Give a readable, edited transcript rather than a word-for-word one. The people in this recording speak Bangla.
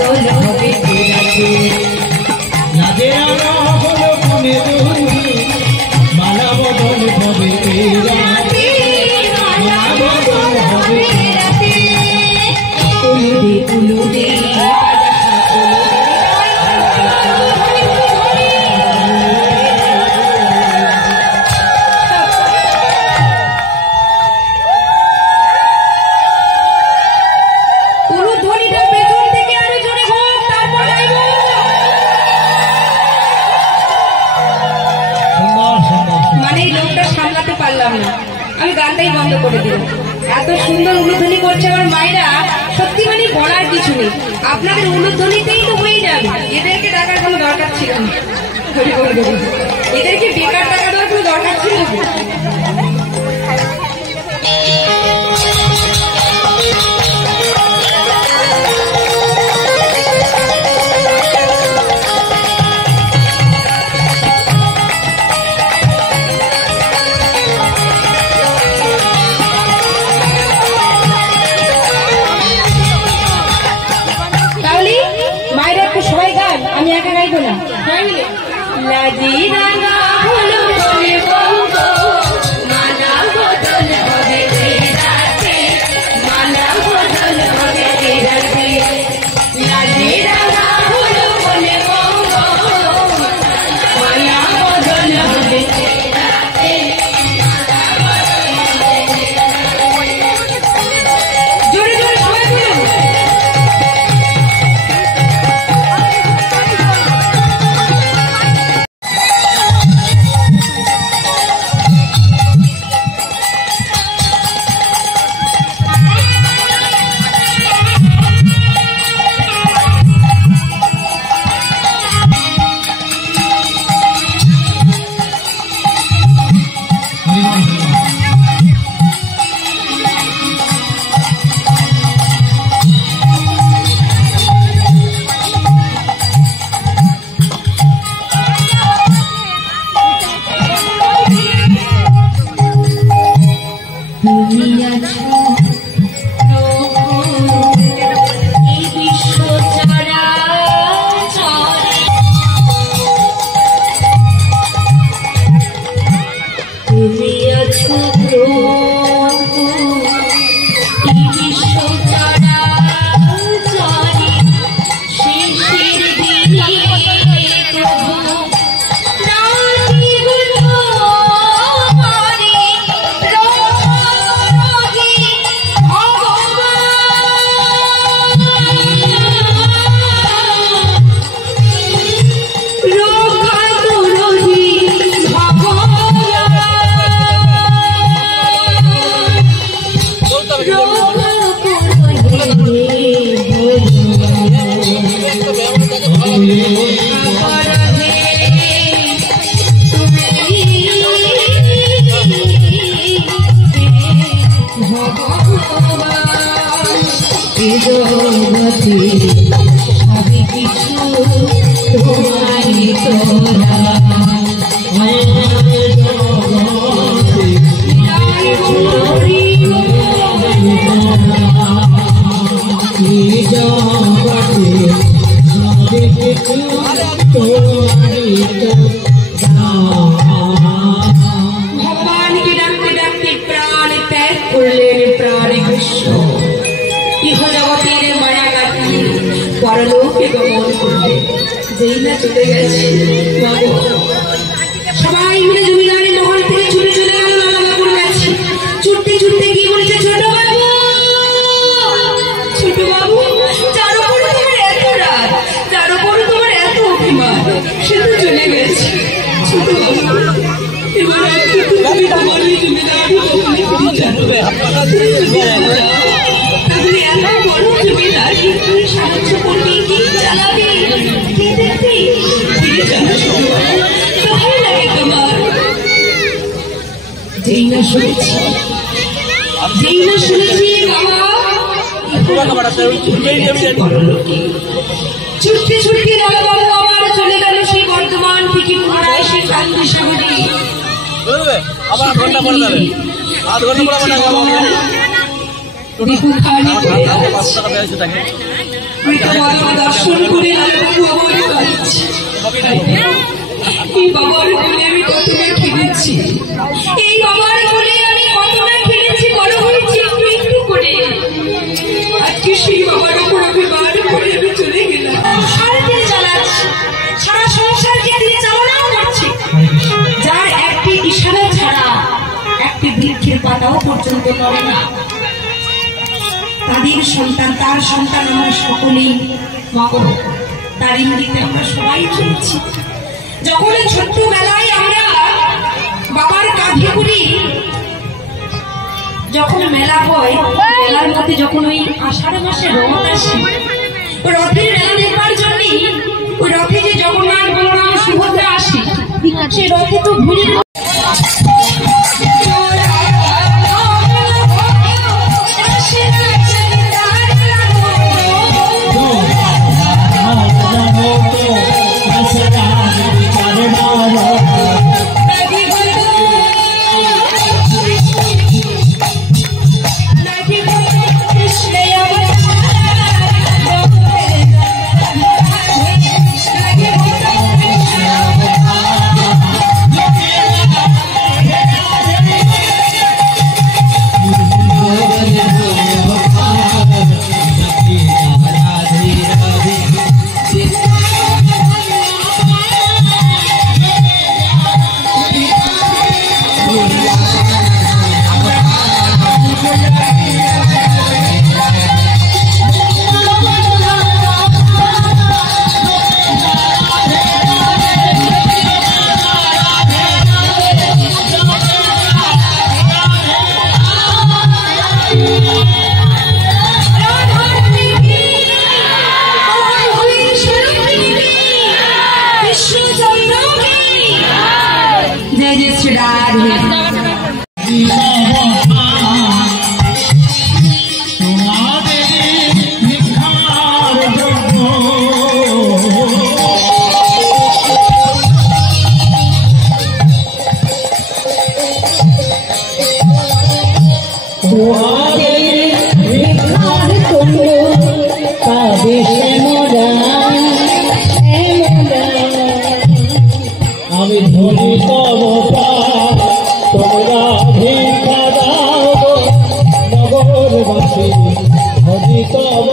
বদল হবে ফেরাতে লাগে আনা হলো মনে দৌড়ি মালা বদল হবে ফেরাতে মালা বদল হবে ফেরাতে উলুদে উলুদে আমি গানটাই বন্ধ করে দিলাম। এত সুন্দর উলুধ্বনি করছে আমার মায়েরা, সত্যি মানে বলার কিছু নেই। আপনাদের উলুধ্বনিতেই তো হয়ে যাবে, এদেরকে ডাকার কোনো দরকার ছিল না। এদেরকে বেকার টাকা দেওয়ার কোনো দরকার ছিল না। আমি একা গাইবো না, লাজি রাঙা হলো বলে বলবো মালা বদল হবে ফেরাতে মালা বদল হবে ফেরাতে লাজি রাঙা হলো বলে বলবো মালা বদল হবে ফেরাতে জোরে জোরে সবাই বলুন। সবই কিছু তোমারই তোরা भगवान की डाकते डाकते प्राण त्याग करलेन प्राणे कृष्ण इह जगतेर माया काटिए परलोके गमन करले যেই না চলে গেছে সবাই মিলে জমিদারের মহল থেকে ছুটে চলে গেল লালা বাবুর কাছে। ছুটতে ছুটতে কি বলেছে, ছোট বাবু যার উপরে তোমার এত রাগ, যার উপরে তোমার এত অভিমান, সে তো চলে গেছে। ছোট বাবু এবার তুমি তোমার জমিদারি তাহলে এত বড় জমিদারি তুমি সাহায্য করবে, কি চালাবে, কি দেখবে, কি জানো তাহলে লাগে তোমার। যেই না শুনেছি ছুটতে ছুটতে লালা বাবু আবার চলে গেল সেই বর্ধমান থেকে পুনরায় সেই শান্তি শহরে। দেখুন আমি তোমার দর্শন করে বাবার কাঁদছি। এই বাবার কোলে আমি কত না খেলেছি, এই বাবার কোলে আমি কত না খেলেছি, বড় হয়েছি একটু একটু করে। আজকে সেই বাবার উপর আমি বার করে আমি চলে গেলাম। সারাদিন চালাচ্ছি, সারা সংসারকে দিয়ে চালানোও করছি, যার একটি ইশারা ছাড়া একটি বৃক্ষের পাতাও পর্যন্ত নড়ে না। তাদের সন্তান, তার সন্তান আমরা সকলেই মগন, তার ইঙ্গিতে আমরা সবাই চলছি। যখন ছোট্টবেলায় আমরা বাবার কাঁধে করি, যখন মেলা হয়, মেলার মধ্যে যখন ওই আষাঢ় মাসে রথ আসে, রথের মেলা দেখবার জন্য ওই রথে যে জগন্নাথ বলরাম সুভদ্রা আসে, সে রথে তো ঘুরে আমি ধরি তব তোমরা ভিক্ষা দাও নগরবাসী ধরি তব